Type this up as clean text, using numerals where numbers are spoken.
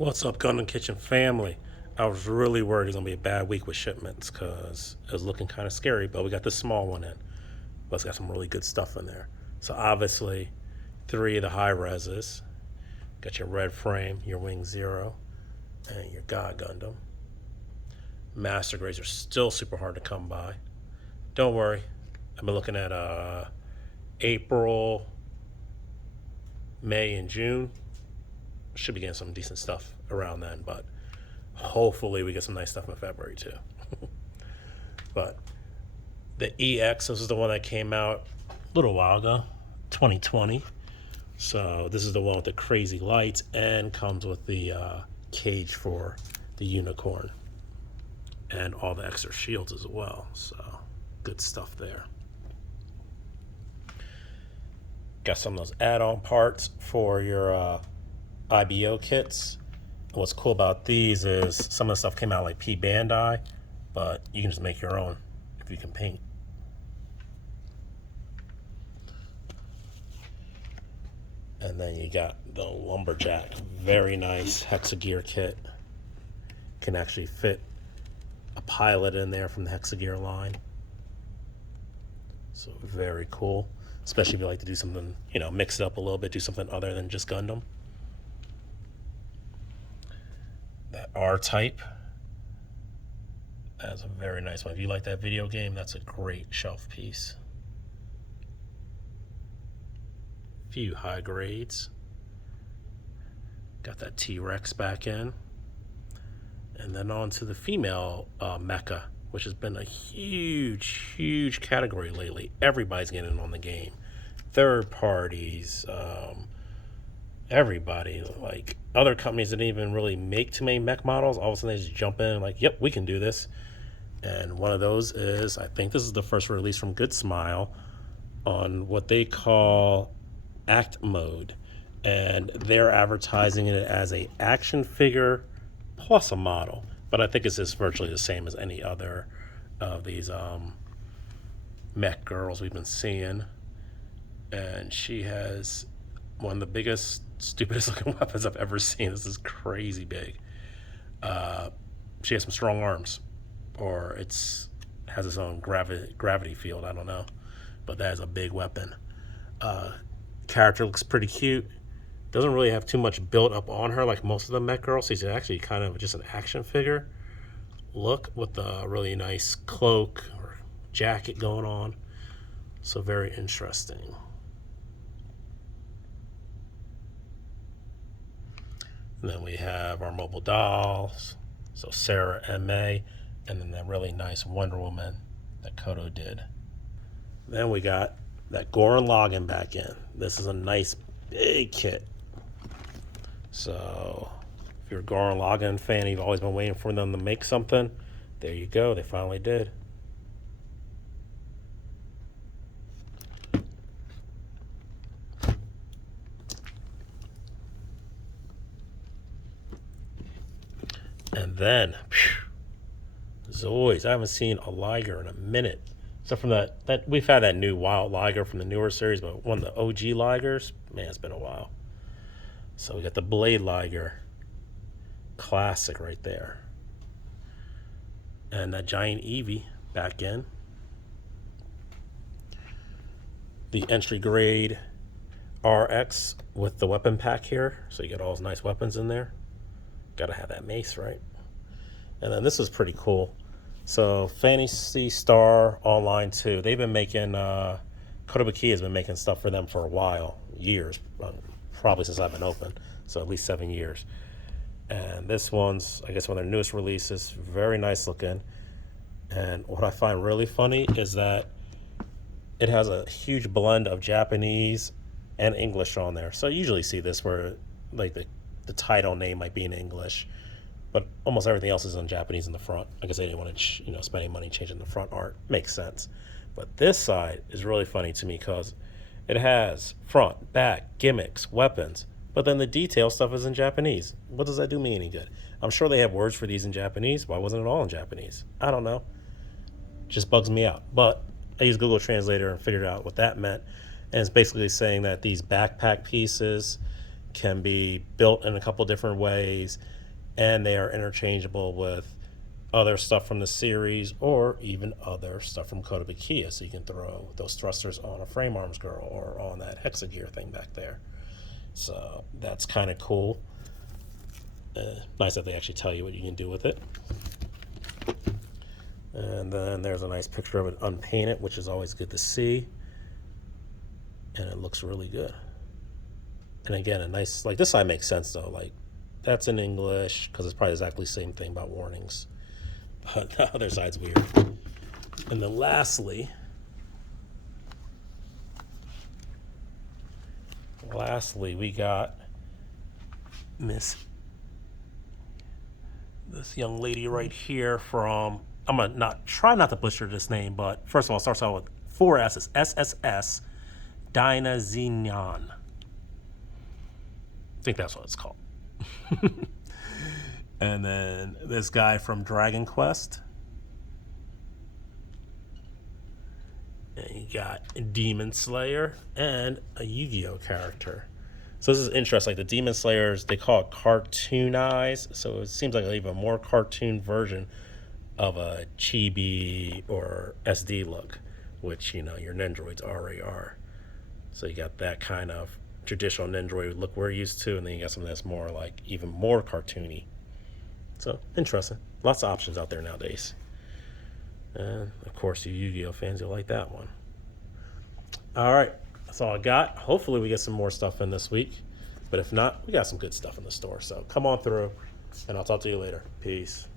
What's up, Gun and Kitchen family? I was really worried it was gonna be a bad week with shipments because it was looking kind of scary, but we got this small one in. But it's got some really good stuff in there. So obviously, three of the high reses. Got your red frame, your Wing Zero, and your God Gundam. Master grades are still super hard to come by. Don't worry, I've been looking at April, May, and June. Should be getting some decent stuff around then, but hopefully we get some nice stuff in February too. But the EX, this is the one that came out a little while ago, 2020. So this is the one with the crazy lights and comes with the cage for the unicorn and all the extra shields as well. So good stuff there. Got some of those add-on parts for your IBO kits. What's cool about these is some of the stuff came out like P Bandai, but you can just make your own if you can paint. And then you got the Lumberjack, very nice Hexagear kit. Can actually fit a pilot in there from the Hexagear line. So very cool, especially if you like to do something, mix it up a little bit, do something other than just Gundam. That R-Type, that's a very nice one. If you like that video game, that's a great shelf piece. Few high grades. Got that T-Rex back in. And then on to the female Mecca, which has been a huge category lately. Everybody's getting on the game. Third parties, everybody, like other companies that didn't even really make too many mech models, all of a sudden they just jump in like, yep, we can do this. And one of those is, I think this is the first release from Good Smile on what they call Act Mode, and they're advertising it as a action figure plus a model, but I think it's just virtually the same as any other of these mech girls we've been seeing. And she has one of the biggest, stupidest looking weapons I've ever seen. This is crazy big. She has some strong arms, or has its own gravity field, I don't know, but that is a big weapon. Character looks pretty cute. Doesn't really have too much built up on her like most of the mech girls. She's actually kind of just an action figure look with a really nice cloak or jacket going on. So very interesting. And then we have our mobile dolls. So Sarah and May, and then that really nice Wonder Woman that Kodo did. Then we got that Gurren Lagann back in. This is a nice big kit. So if you're a Gurren Lagann fan, you've always been waiting for them to make something, there you go, they finally did. And then Zoids. I haven't seen a Liger in a minute. So from that we've had that new Wild Liger from the newer series, but one of the OG Ligers, man, it's been a while. So we got the Blade Liger, classic right there. And that giant Eevee back in. The entry grade RX with the weapon pack here. So you get all those nice weapons in there. Gotta have that mace, right? And then this is pretty cool. So Fantasy Star Online 2, they've been making, Kotobaki has been making stuff for them for a while, years, probably since I've been open, so at least 7 years. And this one's, I guess, one of their newest releases, very nice looking. And what I find really funny is that it has a huge blend of Japanese and English on there. So I usually see this where like the title name might be in English, but almost everything else is in Japanese in the front. I guess they didn't want to, spend any money changing the front art. Makes sense. But this side is really funny to me because it has front, back, gimmicks, weapons, but then the detail stuff is in Japanese. What does that do me any good? I'm sure they have words for these in Japanese. Why wasn't it all in Japanese? I don't know. Just bugs me out. But I used Google Translator and figured out what that meant. And it's basically saying that these backpack pieces can be built in a couple different ways, and they are interchangeable with other stuff from the series or even other stuff from Kotobukiya. So you can throw those thrusters on a frame arms girl or on that hexagear thing back there. So that's kind of cool. Nice that they actually tell you what you can do with it. And then there's a nice picture of it unpainted, which is always good to see. And it looks really good. And again, a nice, like this side makes sense though. Like that's in English because it's probably exactly the same thing about warnings. But the other side's weird. And then lastly, we got this young lady right here from, I'm going to try not to butcher this name, but first of all, it starts out with 4 S's, SSS, Dinah Xenon. I think that's what it's called. And then this guy from Dragon Quest. And you got Demon Slayer and a Yu-Gi-Oh character. So this is interesting. Like the Demon Slayers, they call it cartoonized. So it seems like an even more cartoon version of a chibi or SD look, which, you know, your Nendroids already are. So you got that kind of traditional Nendroid look we're used to, and then you got something that's more like even more cartoony. So interesting. Lots of options out there nowadays. And of course, you Yu-Gi-Oh fans, you'll like that one. All right, that's all I got. Hopefully we get some more stuff in this week. But if not, we got some good stuff in the store. So come on through, and I'll talk to you later. Peace.